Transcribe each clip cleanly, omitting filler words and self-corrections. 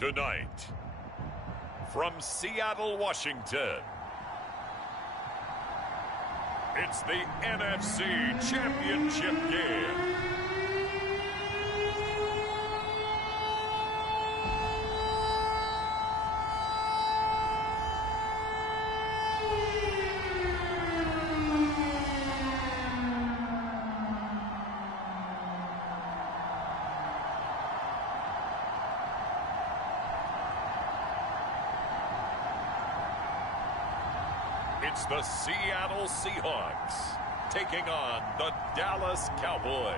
Tonight, from Seattle, Washington, it's the NFC Championship game. It's the Seattle Seahawks taking on the Dallas Cowboys.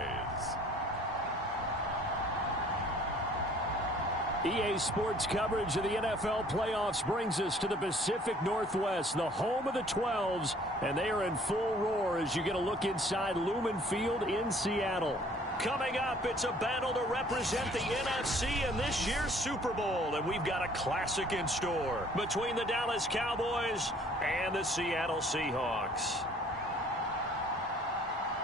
EA Sports coverage of the NFL playoffs brings us to the Pacific Northwest, the home of the 12s, and they are in full roar as you get a look inside Lumen Field in Seattle. Coming up, it's a battle to represent the NFC in this year's Super Bowl, and we've got a classic in store between the Dallas Cowboys and the Seattle Seahawks.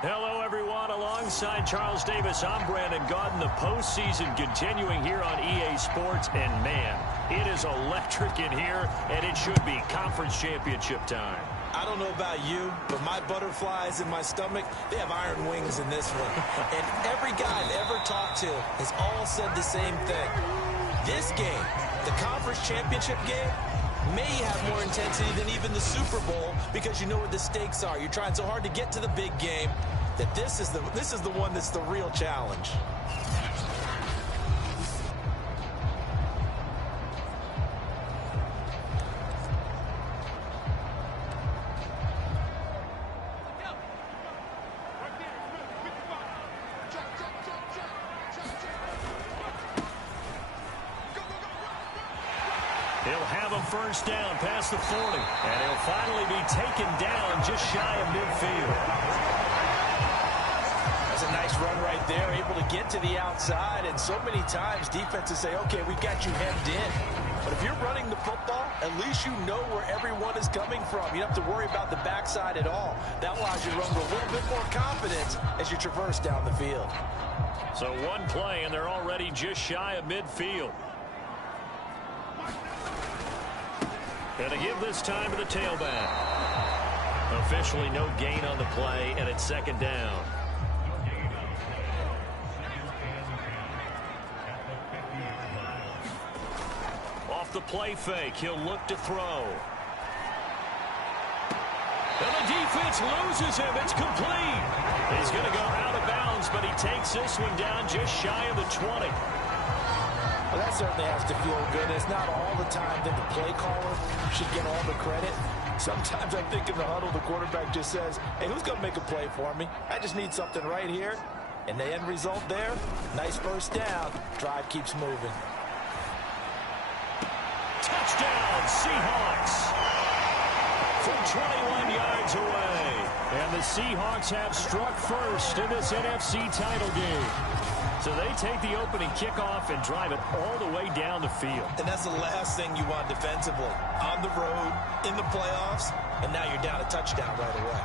Hello, everyone. Alongside Charles Davis, I'm Brandon Gaudin. The postseason continuing here on EA Sports, and man, it is electric in here, and it should be conference championship time. I don't know about you, but my butterflies in my stomach, they have iron wings in this one. And every guy I've ever talked to has all said the same thing. This game, the conference championship game, may have more intensity than even the Super Bowl because you know what the stakes are. You're trying so hard to get to the big game that this is the one that's the real challenge. He'll have a first down past the 40, and he'll finally be taken down just shy of midfield. That's a nice run right there, able to get to the outside, and so many times defenses say, okay, we've got you hemmed in. But if you're running the football, at least you know where everyone is coming from. You don't have to worry about the backside at all. That allows you to run with a little bit more confidence as you traverse down the field. So one play, and they're already just shy of midfield. And to give this time to the tailback. Officially no gain on the play, and it's second down. Off the play fake, he'll look to throw. And the defense loses him. It's complete. He's going to go out of bounds, but he takes this one down just shy of the 20. Well, that certainly has to feel good. It's not all the time that the play caller should get all the credit. Sometimes I think in the huddle, the quarterback just says, hey, who's going to make a play for me? I just need something right here. And the end result there, nice first down. Drive keeps moving. Touchdown, Seahawks. From 21 yards away. And the Seahawks have struck first in this NFC title game. So they take the opening kickoff and drive it all the way down the field. And that's the last thing you want defensively. On the road, in the playoffs, and now you're down a touchdown right away.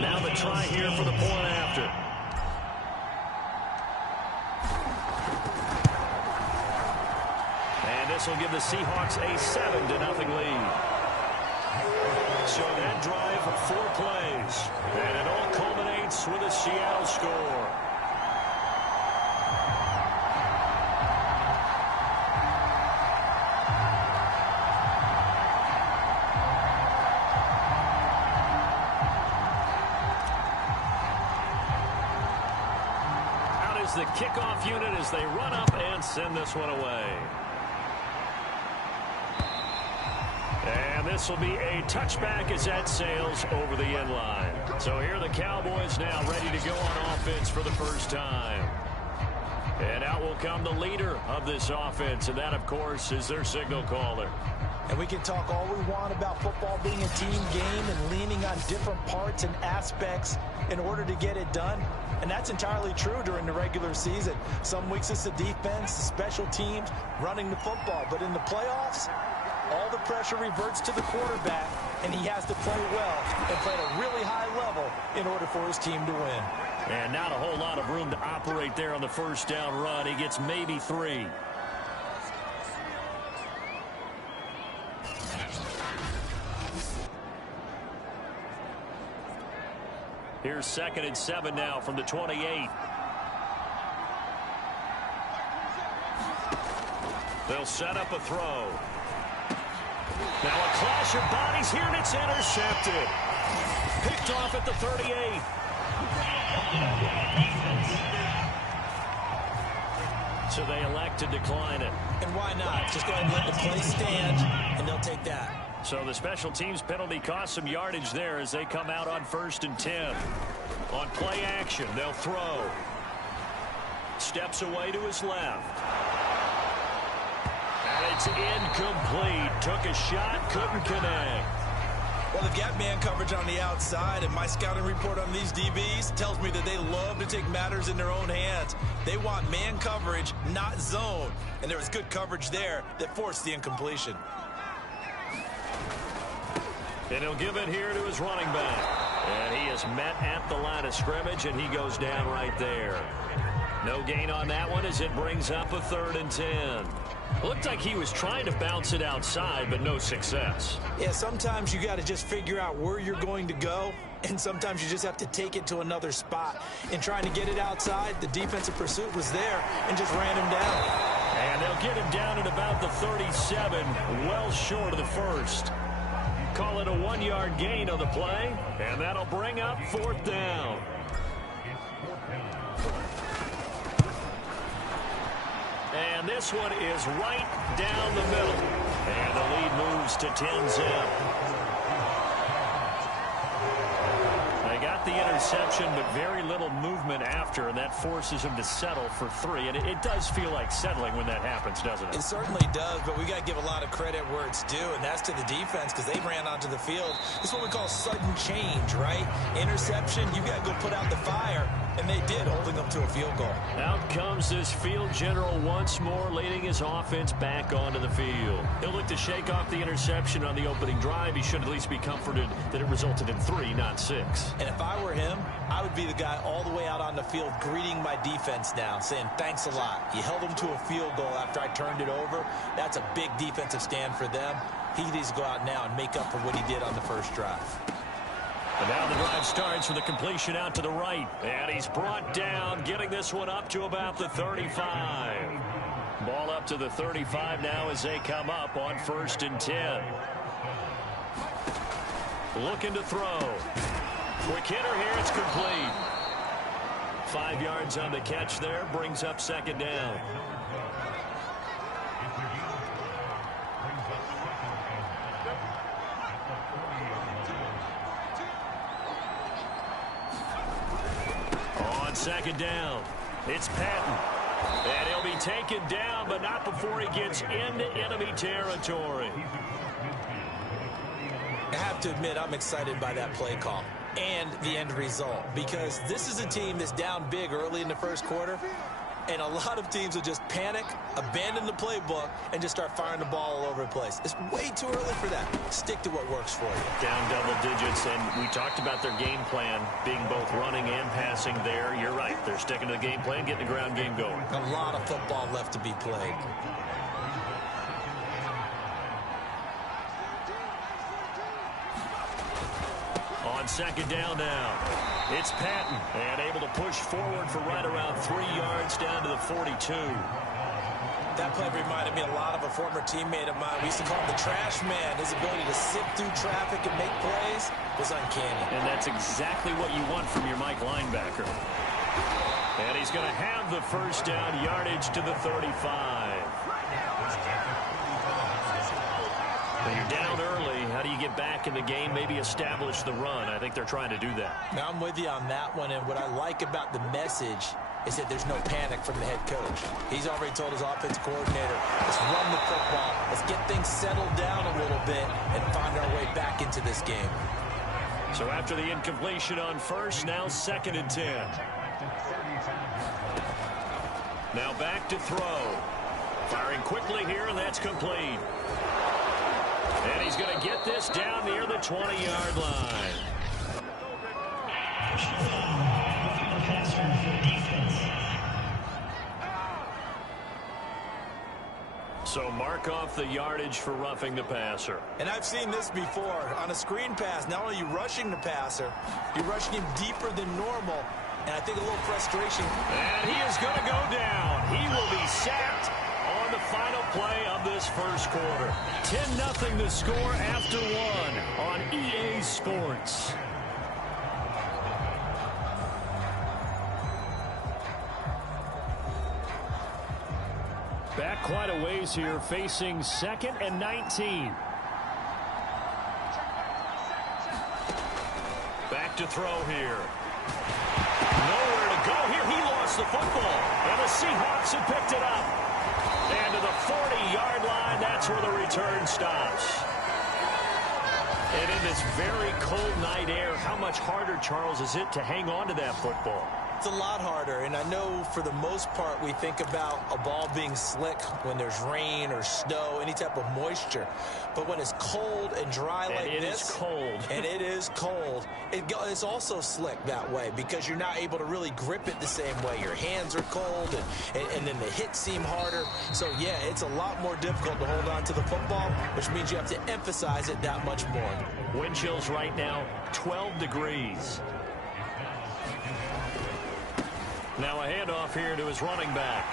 Now the try here for the point after. And this will give the Seahawks a 7-0 lead. So that drive of 4 plays. And it all culminates with a Seattle score. The kickoff unit as they run up and send this one away. And And this will be a touchback as that sails over the end line. So here are the Cowboys now ready to go on offense for the first time. And out will come the leader of this offense, and that, of course, is their signal caller. And we can talk all we want about football being a team game and leaning on different parts and aspects in order to get it done. And that's entirely true during the regular season. Some weeks it's the defense, the special teams, running the football. But in the playoffs, all the pressure reverts to the quarterback, and he has to play well and play at a really high level in order for his team to win. And not a whole lot of room to operate there on the first down run. He gets maybe 3. Here's 2nd and 7 now from the 28. They'll set up a throw. Now a clash of bodies here, and it's intercepted. Picked off at the 38. So they elect to decline it. And why not? Just go ahead and let the play stand, and they'll take that. So the special teams penalty cost some yardage there as they come out on 1st and 10. On play action, they'll throw. Steps away to his left. And it's incomplete. Took a shot, couldn't connect. Well, they've got man coverage on the outside, and my scouting report on these DBs tells me that they love to take matters in their own hands. They want man coverage, not zone. And there was good coverage there that forced the incompletion. And he'll give it here to his running back. And he is met at the line of scrimmage, and he goes down right there. No gain on that one as it brings up a 3rd and 10. Looked like he was trying to bounce it outside, but no success. Yeah, sometimes you got to just figure out where you're going to go, and sometimes you just have to take it to another spot. In trying to get it outside, the defensive pursuit was there and just ran him down. And they'll get him down at about the 37, well short of the first. Call it a 1-yard gain on the play, and that'll bring up 4th down. And this one is right down the middle. And the lead moves to 10-zip. They got the interception, but very little movement after, and that forces him to settle for 3. And it does feel like settling when that happens, doesn't it? It certainly does, but we got to give a lot of credit where it's due, and that's to the defense because they ran onto the field. This is what we call sudden change, right? Interception, you got to go put out the fire. And they did, holding them to a field goal. Out comes this field general once more, leading his offense back onto the field. He'll look to shake off the interception on the opening drive. He should at least be comforted that it resulted in 3, not 6. And if I were him, I would be the guy all the way out on the field greeting my defense now, saying, thanks a lot. You held them to a field goal after I turned it over. That's a big defensive stand for them. He needs to go out now and make up for what he did on the first drive. And now the drive starts with a completion out to the right. And he's brought down, getting this one up to about the 35. Ball up to the 35 now as they come up on 1st and 10. Looking to throw. Quick hitter here, it's complete. 5 yards on the catch there, brings up 2nd down. On 2nd down, it's Patton. And he'll be taken down, but not before he gets into enemy territory. I have to admit, I'm excited by that play call and the end result because this is a team that's down big early in the first quarter, and a lot of teams will just panic, abandon the playbook, and just start firing the ball all over the place. It's way too early for that. Stick to what works for you. Down double digits, and we talked about their game plan being both running and passing there. You're right. They're sticking to the game plan, getting the ground game going. A lot of football left to be played. On 2nd down now, it's Patton, and able to push forward for right around 3 yards down to the 42. That play reminded me a lot of a former teammate of mine. We used to call him the trash man. His ability to sift through traffic and make plays was uncanny. And that's exactly what you want from your Mike linebacker. And he's going to have the first down, yardage to the 35. When you're down early, get back in the game, maybe establish the run. I think they're trying to do that. Now, I'm with you on that one, and what I like about the message is that there's no panic from the head coach. He's already told his offensive coordinator, let's run the football, let's get things settled down a little bit and find our way back into this game. So after the incompletion on first, now 2nd and 10. Now back to throw. Firing quickly here, and that's complete. And he's going to get this down near the 20-yard line. So mark off the yardage for roughing the passer. And I've seen this before. On a screen pass, not only are you rushing the passer, you're rushing him deeper than normal. And I think a little frustration. And he is going to go down. He will be sacked on the final play of this first quarter. 10-0 the score after one on EA Sports. Back quite a ways here, facing 2nd and 19. Back to throw here. Nowhere to go here. He lost the football. And the Seahawks have picked it up. And to the 40-yard line, that's where the return stops. And in this very cold night air, how much harder, Charles, is it to hang on to that football? It's a lot harder, and I know for the most part we think about a ball being slick when there's rain or snow, any type of moisture. But when it's cold and dry like this, it is cold. And it is cold, it's also slick that way because you're not able to really grip it the same way. Your hands are cold, and then the hits seem harder. So, yeah, it's a lot more difficult to hold on to the football, which means you have to emphasize it that much more. Wind chills right now, 12 degrees. Now a handoff here to his running back.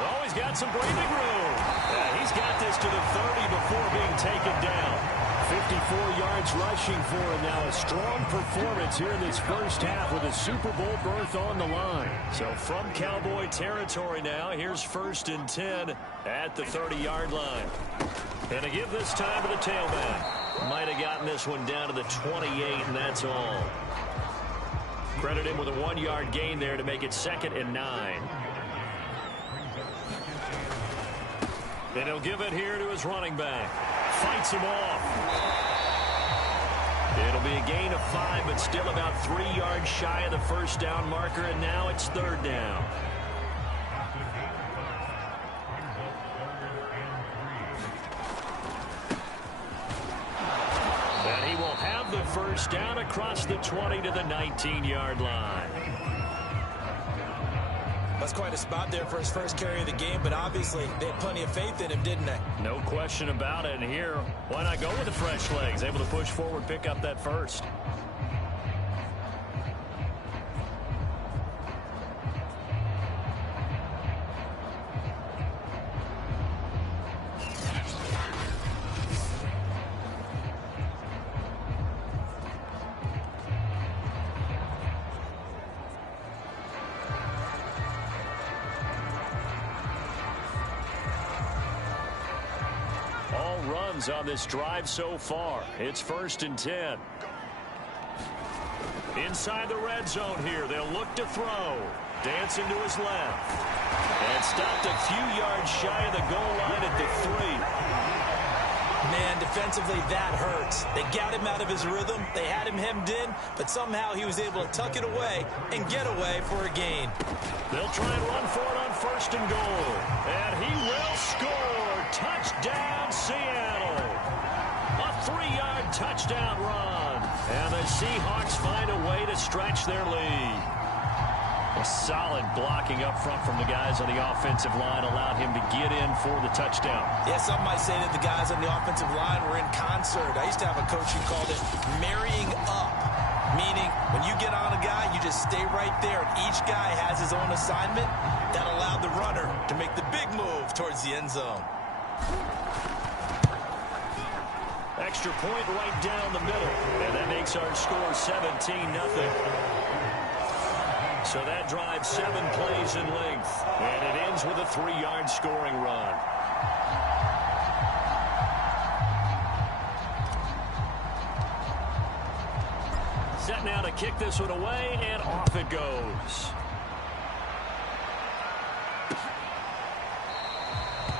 Oh, he's got some breathing room. Yeah, he's got this to the 30 before being taken down. 54 yards rushing for him now. A strong performance here in this first half with a Super Bowl berth on the line. So from Cowboy territory now, here's 1st and 10 at the 30-yard line. And to give this time to the tailback. Might have gotten this one down to the 28, and that's all. Credit him with a 1-yard gain there to make it 2nd and 9. And he'll give it here to his running back. Fights him off. It'll be a gain of 5, but still about 3 yards shy of the first down marker, and now it's 3rd down. First down across the 20 to the 19-yard line. That's quite a spot there for his first carry of the game, but obviously they had plenty of faith in him, didn't they? No question about it. And here, why not go with the fresh legs? Able to push forward, pick up that first. On this drive so far. It's 1st and 10. Inside the red zone here. They'll look to throw. Dancing to his left. And stopped a few yards shy of the goal line at the 3. Man, defensively, that hurts. They got him out of his rhythm. They had him hemmed in, but somehow he was able to tuck it away and get away for a gain. They'll try and run for it on 1st and goal. And he will score. Touchdown, Seattle. A 3-yard touchdown run. And the Seahawks find a way to stretch their lead. A solid blocking up front from the guys on the offensive line allowed him to get in for the touchdown. Yeah, some might say that the guys on the offensive line were in concert. I used to have a coach who called it marrying up, meaning when you get on a guy, you just stay right there. And each guy has his own assignment that allowed the runner to make the big move towards the end zone. Extra point right down the middle. And that makes our score 17-0. So that drives 7 plays in length. And it ends with a 3-yard scoring run. Set now to kick this one away, and off it goes.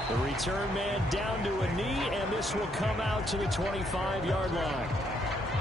The return man down to a knee, and this will come out to the 25-yard line.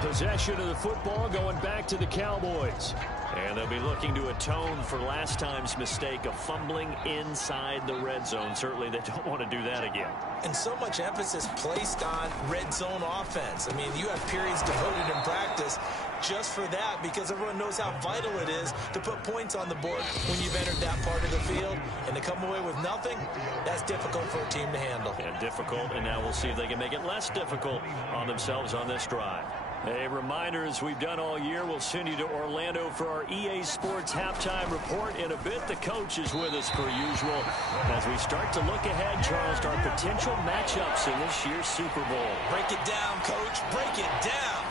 Possession of the football going back to the Cowboys. And they'll be looking to atone for last time's mistake of fumbling inside the red zone. Certainly they don't want to do that again. And so much emphasis placed on red zone offense. I mean, you have periods devoted in practice just for that, because everyone knows how vital it is to put points on the board when you've entered that part of the field. And to come away with nothing, that's difficult for a team to handle. And difficult, and now we'll see if they can make it less difficult on themselves on this drive. A reminder, as we've done all year, we'll send you to Orlando for our EA Sports halftime report in a bit. The coach is with us per usual as we start to look ahead, Charles, to our potential matchups in this year's Super Bowl. Break it down, Coach. Break it down.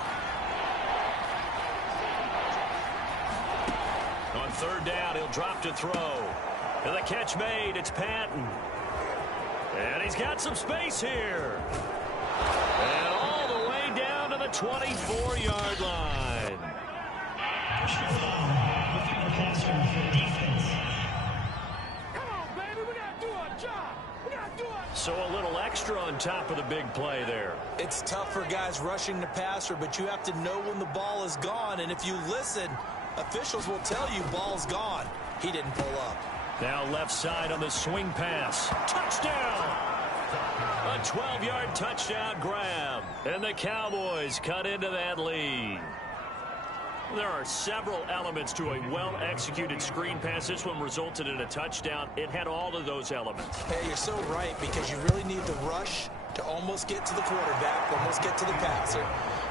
On third down, he'll drop to throw. And the catch made. It's Patton. And he's got some space here. And all the way down to the 24-yard line. Come on, baby. We got to do our job. We got to do our job. So a little extra on top of the big play there. It's tough for guys rushing the passer, but you have to know when the ball is gone. And if you listen, officials will tell you ball's gone. He didn't pull up. Now left side on the swing pass. Touchdown! A 12-yard touchdown grab. And the Cowboys cut into that lead. There are several elements to a well-executed screen pass. This one resulted in a touchdown. It had all of those elements. Hey, you're so right, because you really need the rush to almost get to the quarterback, almost get to the passer.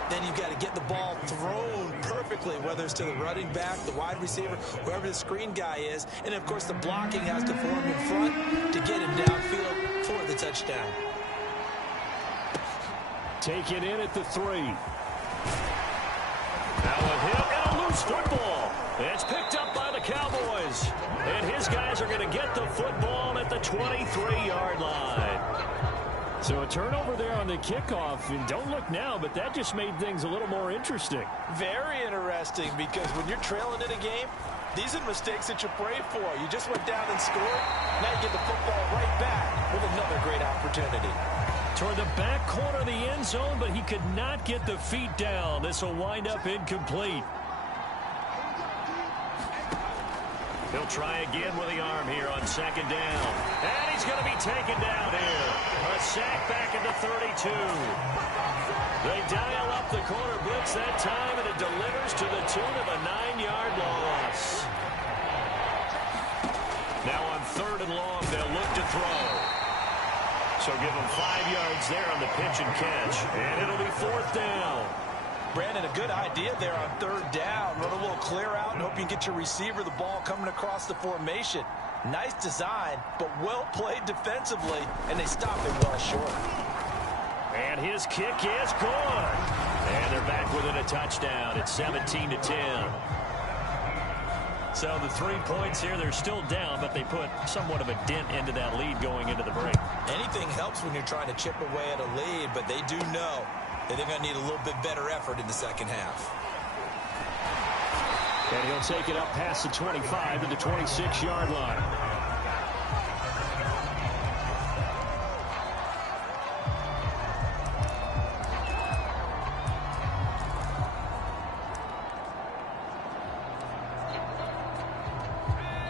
Then you've got to get the ball thrown perfectly, whether it's to the running back, the wide receiver, whoever the screen guy is. And, of course, the blocking has to form in front to get him downfield for the touchdown. Taken in at the 3. Now a hit and a loose football. It's picked up by the Cowboys. And his guys are going to get the football at the 23-yard line. So a turnover there on the kickoff, and don't look now, but that just made things a little more interesting. Very interesting, because when you're trailing in a game, these are mistakes that you pray for. You just went down and scored. Now you get the football right back with another great opportunity. Toward the back corner of the end zone, but he could not get the feet down. This will wind up incomplete. He'll try again with the arm here on second down. And he's going to be taken down here. A sack back at the 32. They dial up the corner blitz that time, and it delivers to the tune of a 9-yard loss. Now on third and long, they'll look to throw. So give him 5 yards there on the pitch and catch. And it'll be fourth down. Brandon, a good idea there on third down. Run a little clear out and hope you can get your receiver the ball coming across the formation. Nice design, but well played defensively, and they stop it well short. And his kick is good. And they're back within a touchdown. It's 17-10. So the 3 points here, they're still down, but they put somewhat of a dent into that lead going into the break. Anything helps when you're trying to chip away at a lead, but they do know that they're going to need a little bit better effort in the second half. And he'll take it up past the 25 to the 26-yard line.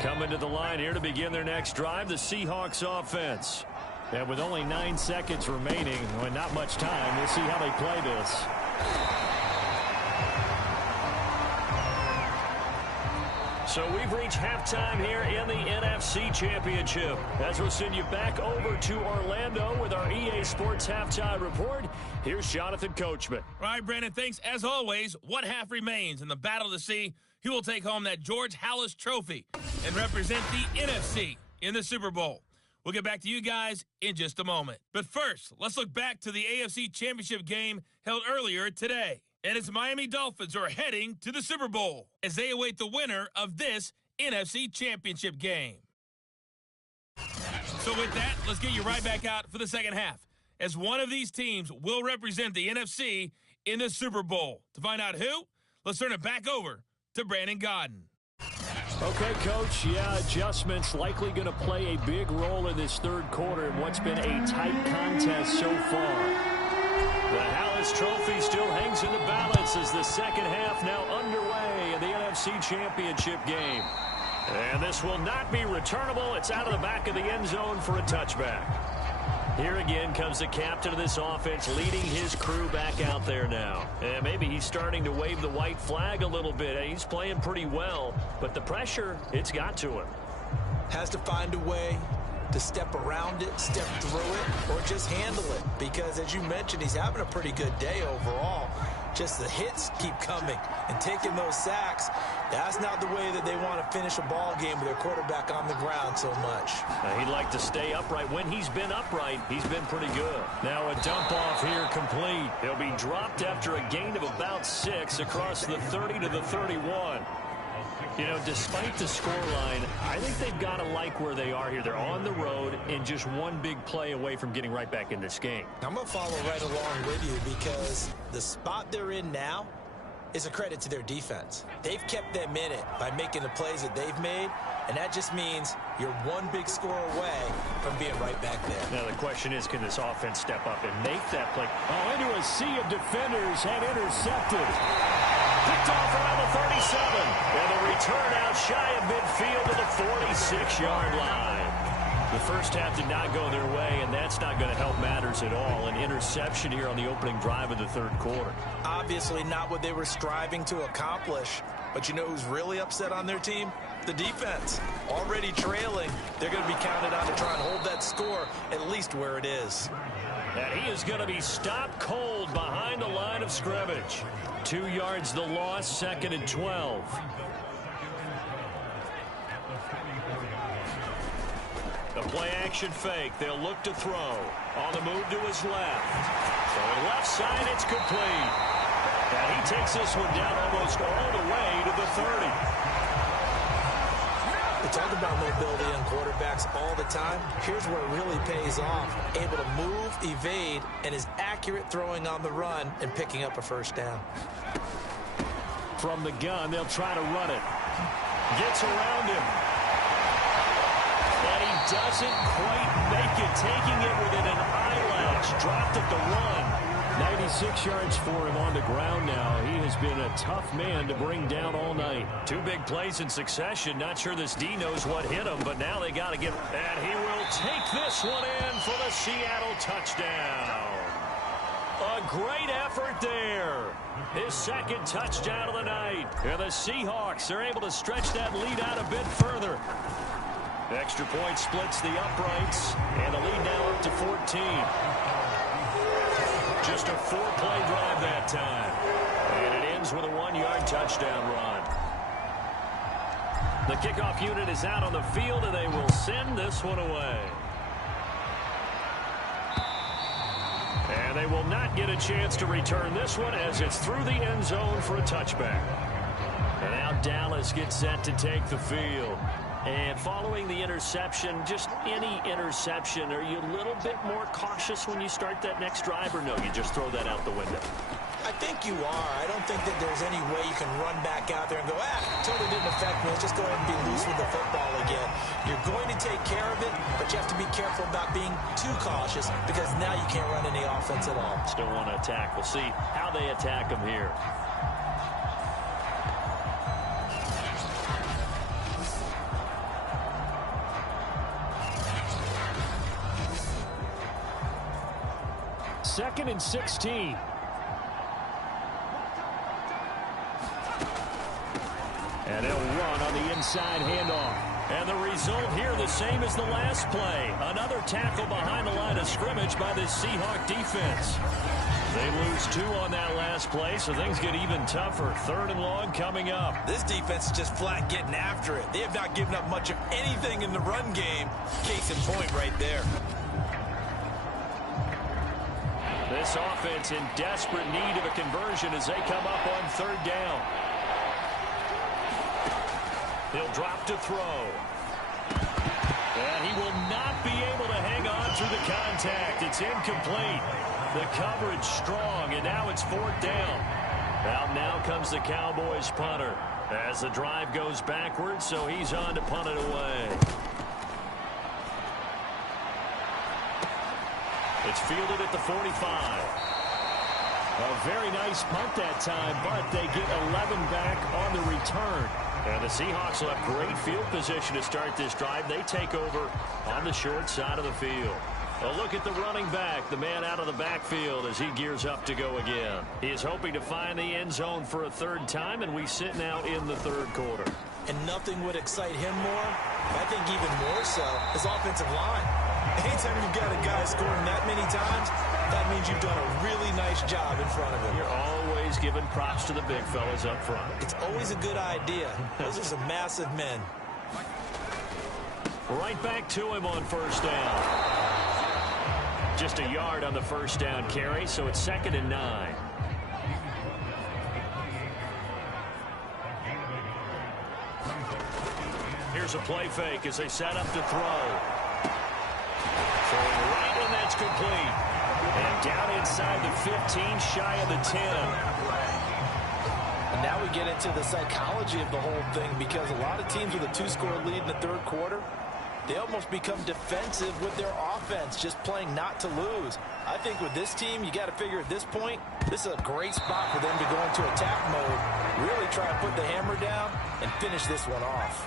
Coming to the line here to begin their next drive, the Seahawks offense. And with only 9 seconds remaining, and not much time, we'll see how they play this. So we've reached halftime here in the NFC Championship. As we'll send you back over to Orlando with our EA Sports halftime report, here's Jonathan Coachman. All right, Brandon, thanks. As always, one half remains in the battle to see who will take home that George Halas trophy and represent the NFC in the Super Bowl. We'll get back to you guys in just a moment. But first, let's look back to the AFC Championship game held earlier today. And it's Miami Dolphins who are heading to the Super Bowl as they await the winner of this NFC Championship game. So with that, let's get you right back out for the second half, as one of these teams will represent the NFC in the Super Bowl. To find out who, let's turn it back over to Brandon Gaudin. Okay, Coach, yeah, adjustments likely going to play a big role in this third quarter in what's been a tight contest so far. The Hallis Trophy still hangs in the balance as the second half now underway in the NFC Championship game. And this will not be returnable. It's out of the back of the end zone for a touchback. Here again comes the captain of this offense leading his crew back out there now. And maybe he's starting to wave the white flag a little bit. He's playing pretty well, but the pressure, it's got to him. Has to find a way to step around it, step through it, or just handle it. Because as you mentioned, he's having a pretty good day overall. Just the hits keep coming and taking those sacks. That's not the way that they want to finish a ball game with their quarterback on the ground so much. He'd like to stay upright. When he's been upright, he's been pretty good. Now a dump off here complete. He'll be dropped after a gain of about 6 across the 30 to the 31. You know, despite the scoreline, I think they've got to like where they are here. They're on the road and just one big play away from getting right back in this game. I'm going to follow right along with you because the spot they're in now is a credit to their defense. They've kept them in it by making the plays that they've made, and that just means you're one big score away from being right back there. Now the question is, can this offense step up and make that play? Oh, into a sea of defenders and intercepted. Picked off around the 37. And the return out shy of midfield to the 46-yard line. The first half did not go their way, and that's not going to help matters at all. An interception here on the opening drive of the third quarter. Obviously not what they were striving to accomplish. But you know who's really upset on their team? The defense. Already trailing. They're going to be counted on to try and hold that score at least where it is. And he is going to be stopped cold behind the line of scrimmage. 2 yards the loss, 2nd and 12. The play action fake. They'll look to throw. On the move to his left. Going left side, it's complete. And he takes this one down almost all the way to the 30. We talk about mobility on quarterbacks all the time. Here's where it really pays off. Able to move, evade, and is accurate throwing on the run and picking up a first down. From the gun, they'll try to run it. Gets around him. And he doesn't quite make it, taking it within an eyelash. Dropped at the run. 96 yards for him on the ground now. He has been a tough man to bring down all night. 2 big plays in succession. Not sure this D knows what hit him, but now they got to get... And he will take this one in for the Seattle touchdown. A great effort there. His second touchdown of the night. And the Seahawks are able to stretch that lead out a bit further. The extra point splits the uprights, and the lead now up to 14. Just a 4-play drive that time. And it ends with a 1-yard touchdown run. The kickoff unit is out on the field, and they will send this one away. And they will not get a chance to return this one as it's through the end zone for a touchback. And now Dallas gets set to take the field. And following the interception, just any interception, are you a little bit more cautious when you start that next drive, or no, you just throw that out the window? I think you are. I don't think that there's any way you can run back out there and go, totally didn't affect me. Let's just go ahead and be loose with the football again. You're going to take care of it, but you have to be careful about being too cautious because now you can't run any offense at all. Still want to attack. We'll see how they attack them here. Second and 16. And they'll run on the inside handoff. And the result here the same as the last play. Another tackle behind the line of scrimmage by the Seahawk defense. They lose 2 on that last play, so things get even tougher. 3rd and long coming up. This defense is just flat getting after it. They have not given up much of anything in the run game. Case in point right there. This offense in desperate need of a conversion as they come up on 3rd down. He'll drop to throw. And he will not be able to hang on through the contact. It's incomplete. The coverage strong, and now it's 4th down. Out now comes the Cowboys punter as the drive goes backwards, so he's on to punt it away. It's fielded at the 45. A very nice punt that time, but they get 11 back on the return. And the Seahawks will have great field position to start this drive. They take over on the short side of the field. A look at the running back, the man out of the backfield as he gears up to go again. He is hoping to find the end zone for a third time, and we sit now in the third quarter. And nothing would excite him more, I think even more so, his offensive line. Anytime you've got a guy scoring that many times, that means you've done a really nice job in front of him. You're always giving props to the big fellas up front. It's always a good idea. Those are some massive men. Right back to him on first down. Just a yard on the first down carry, so it's 2nd and 9. Here's a play fake as they set up to throw. Throwing right, and that's complete. And down inside the 15, shy of the 10. And now we get into the psychology of the whole thing, because a lot of teams with a 2-score lead in the third quarter, they almost become defensive with their offense, just playing not to lose. I think with this team, you got to figure at this point, this is a great spot for them to go into attack mode, really try and put the hammer down and finish this one off.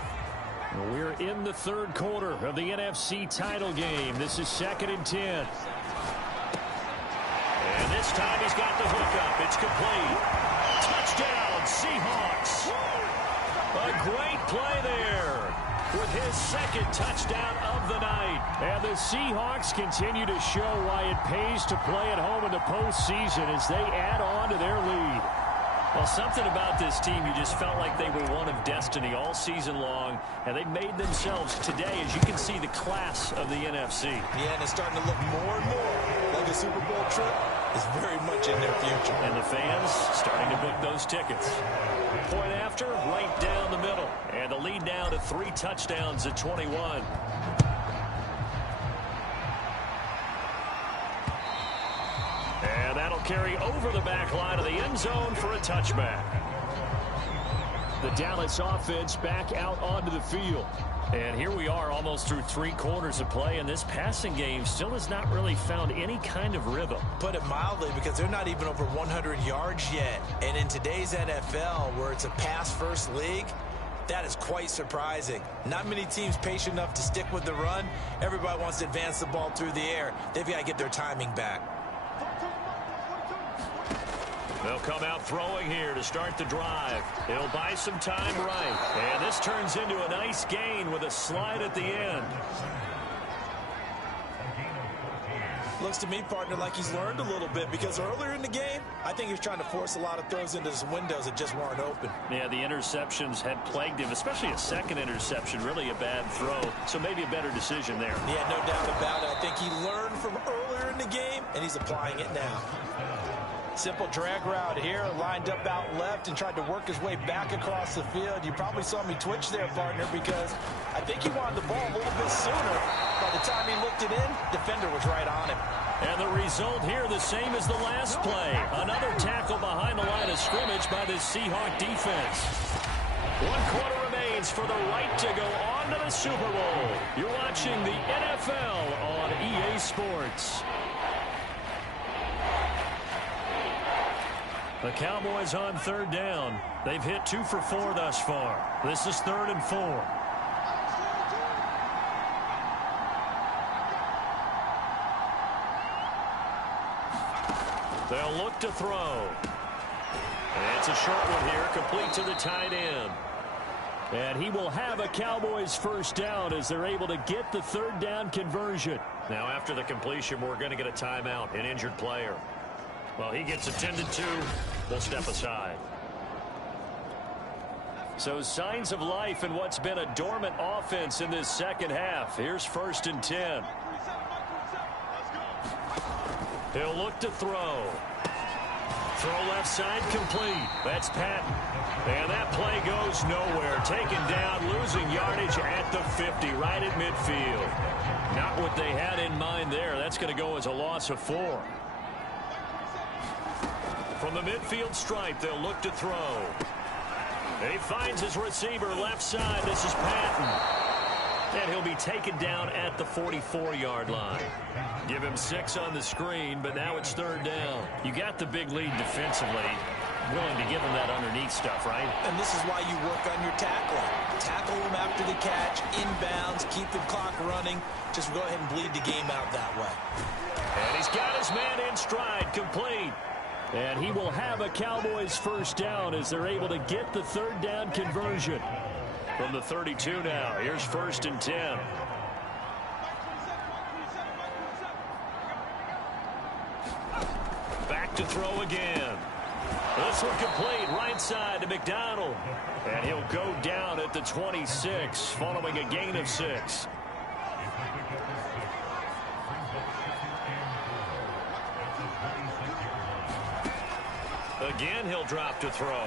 We're in the third quarter of the NFC title game. This is 2nd and 10. And this time he's got the hookup. It's complete. Touchdown, Seahawks. A great play there with his 2nd touchdown of the night. And the Seahawks continue to show why it pays to play at home in the postseason as they add on to their lead. Well, something about this team, you just felt like they were one of destiny all season long, and they made themselves today, as you can see, the class of the NFC. Yeah, and it's starting to look more and more like a Super Bowl trip is very much in their future. And the fans starting to book those tickets. Point after, right down the middle. And the lead down to 3 touchdowns at 21. And that'll carry over the back line of the end zone for a touchback. The Dallas offense back out onto the field. And here we are almost through 3 quarters of play, and this passing game still has not really found any kind of rhythm. Put it mildly, because they're not even over 100 yards yet. And in today's NFL, where it's a pass-first league, that is quite surprising. Not many teams patient enough to stick with the run. Everybody wants to advance the ball through the air. They've got to get their timing back. They'll come out throwing here to start the drive. He'll buy some time right. And this turns into a nice gain with a slide at the end. Looks to me, partner, like he's learned a little bit, because earlier in the game, I think he was trying to force a lot of throws into some windows that just weren't open. Yeah, the interceptions had plagued him, especially a second interception, really a bad throw. So maybe a better decision there. Yeah, no doubt about it. I think he learned from earlier in the game, and he's applying it now. Simple drag route here, lined up out left and tried to work his way back across the field. You probably saw me twitch there, partner, because I think he wanted the ball a little bit sooner. By the time he looked it in, defender was right on him. And the result here the same as the last play. Another tackle behind the line of scrimmage by the Seahawk defense. 1 quarter remains for the right to go on to the Super Bowl. You're watching the NFL on EA Sports. The Cowboys on 3rd down. They've hit 2 for 4 thus far. This is 3rd and 4. They'll look to throw. And it's a short one here, complete to the tight end. And he will have a Cowboys first down as they're able to get the 3rd down conversion. Now after the completion, we're going to get a timeout, an injured player. Well, he gets attended to. We'll step aside. So signs of life in what's been a dormant offense in this second half. Here's 1st and 10. He'll look to throw. Throw left side complete. That's Patton. And that play goes nowhere. Taken down, losing yardage at the 50, right at midfield. Not what they had in mind there. That's going to go as a loss of 4. From the midfield stripe, they'll look to throw. He finds his receiver left side. This is Patton. And he'll be taken down at the 44-yard line. Give him 6 on the screen, but now it's 3rd down. You got the big lead defensively. Willing to give him that underneath stuff, right? And this is why you work on your tackling. Tackle him after the catch, inbounds, keep the clock running. Just go ahead and bleed the game out that way. And he's got his man in stride, complete. And he will have a Cowboys first down as they're able to get the 3rd down conversion. From the 32 now, here's 1st and 10. Back to throw again. This one complete, right side to McDonald. And he'll go down at the 26, following a gain of 6. Again, he'll drop to throw.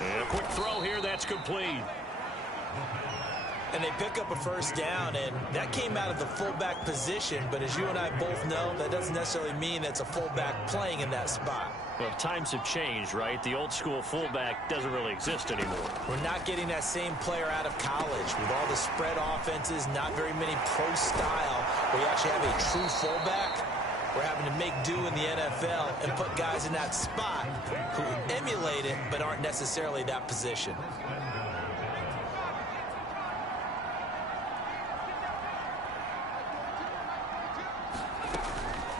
And a quick throw here, that's complete. And they pick up a first down, and that came out of the fullback position. But as you and I both know, that doesn't necessarily mean it's a fullback playing in that spot. Well, times have changed, right? The old school fullback doesn't really exist anymore. We're not getting that same player out of college with all the spread offenses, not very many pro style, where you actually have a true fullback. We're having to make do in the NFL and put guys in that spot who emulate it but aren't necessarily that position.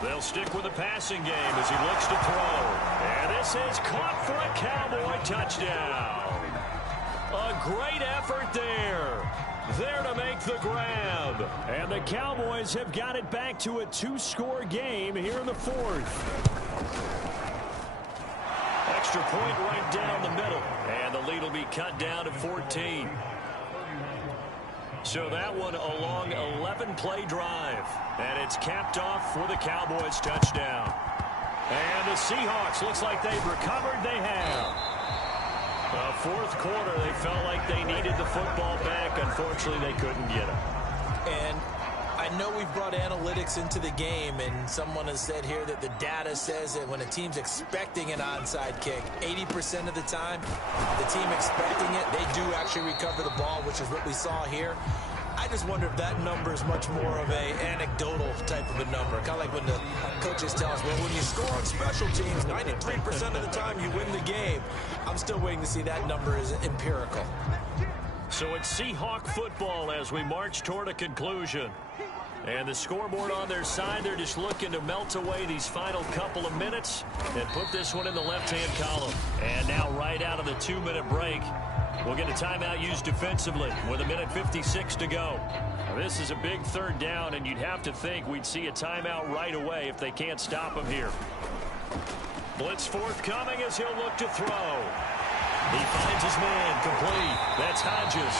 They'll stick with the passing game as he looks to throw. And this is caught for a Cowboy touchdown. A great effort there. There to make the grab. And the Cowboys have got it back to a 2-score game here in the 4th. Extra point right down the middle. And the lead will be cut down to 14. So that one a long 11-play drive. And it's capped off for the Cowboys touchdown. And the Seahawks, looks like they've recovered. They have. 4th quarter, they felt like they needed the football back. Unfortunately, they couldn't get it. And I know we've brought analytics into the game, and someone has said here that the data says that when a team's expecting an onside kick, 80% of the time, the team expecting it, they do actually recover the ball, which is what we saw here. I just wonder if that number is much more of a anecdotal type of a number. Kind of like when the coaches tell us, well, when you score on special teams, 93% of the time you win the game. I'm still waiting to see that number is empirical. So it's Seahawk football as we march toward a conclusion. And the scoreboard on their side, they're just looking to melt away these final couple of minutes and put this one in the left-hand column. And now right out of the 2-minute break, we'll get a timeout used defensively with 1:56 to go. Now, this is a big 3rd down, and you'd have to think we'd see a timeout right away if they can't stop him here. Blitz forthcoming as he'll look to throw. He finds his man, complete. That's Hodges.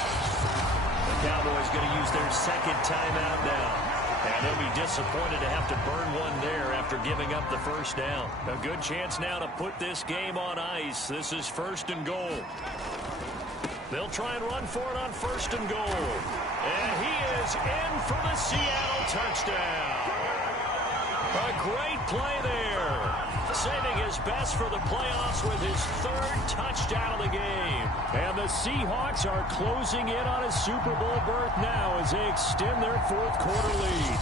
The Cowboys going to use their 2nd timeout now. And they'll be disappointed to have to burn one there after giving up the first down. A good chance now to put this game on ice. This is 1st and goal. They'll try and run for it on 1st and goal. And he is in for the Seattle touchdown. A great play there. Saving his best for the playoffs with his 3rd touchdown of the game. And the Seahawks are closing in on a Super Bowl berth now as they extend their 4th quarter lead.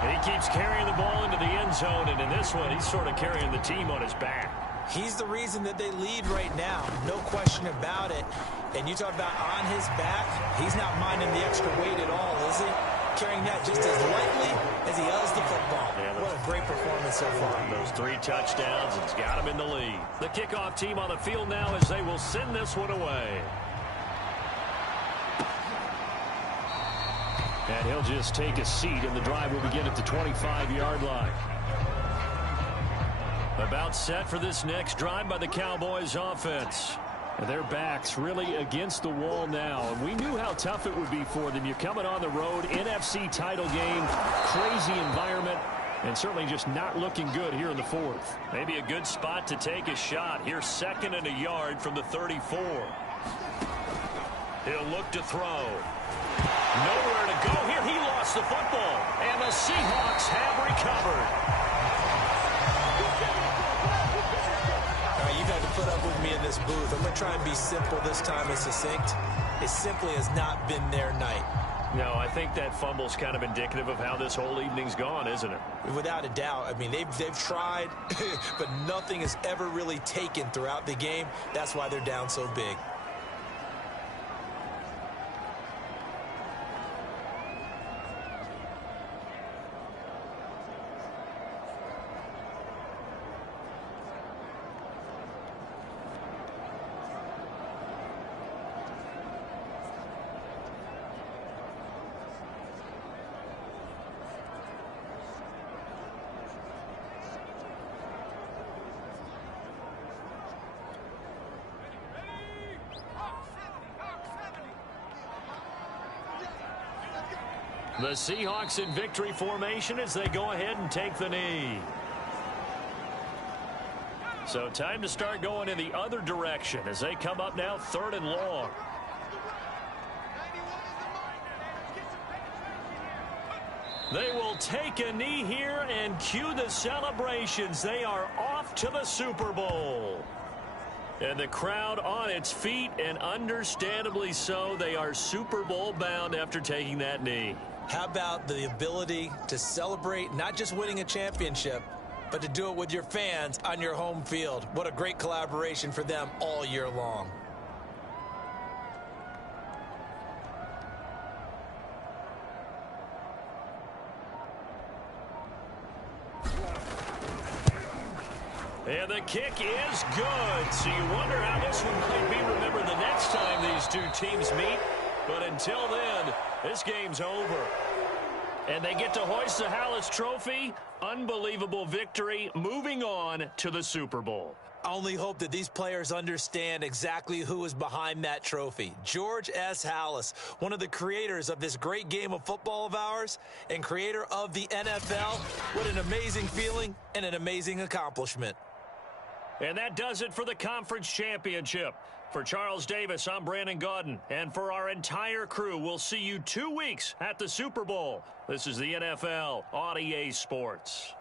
And he keeps carrying the ball into the end zone, and in this one, he's sort of carrying the team on his back. He's the reason that they lead right now. No question about it. And you talk about on his back, he's not minding the extra weight at all, is he? Carrying that just as lightly as he does the football. Yeah, what a great performance so far. Those 3 touchdowns, it's got him in the lead. The kickoff team on the field now as they will send this one away. And he'll just take a seat, and the drive will begin at the 25-yard line. About set for this next drive by the Cowboys offense. Their backs really against the wall now. And we knew how tough it would be for them. You're coming on the road, NFC title game, crazy environment, and certainly just not looking good here in the 4th. Maybe a good spot to take a shot. Here's 2nd and a yard from the 34. He'll look to throw. Nowhere to go here. He lost the football. And the Seahawks have recovered. put up with me in this booth. I'm going to try and be simple this time and succinct. It simply has not been their night. No, I think that fumble's kind of indicative of how this whole evening's gone, isn't it? Without a doubt. I mean, they've tried, but nothing has ever really taken throughout the game. That's why they're down so big. The Seahawks in victory formation as they go ahead and take the knee. So time to start going in the other direction as they come up now 3rd and long. They will take a knee here and cue the celebrations. They are off to the Super Bowl. And the crowd on its feet, and understandably so. They are Super Bowl bound after taking that knee. How about the ability to celebrate not just winning a championship, but to do it with your fans on your home field? What a great collaboration for them all year long. And the kick is good. So you wonder how this one might be remembered the next time these two teams meet. But until then, this game's over. And they get to hoist the Hallis Trophy. Unbelievable victory. Moving on to the Super Bowl. I only hope that these players understand exactly who is behind that trophy. George S. Hallis, one of the creators of this great game of football of ours and creator of the NFL. What an amazing feeling and an amazing accomplishment. And that does it for the conference championship. For Charles Davis, I'm Brandon Gaudin. And for our entire crew, we'll see you 2 weeks at the Super Bowl. This is the NFL on EA Sports.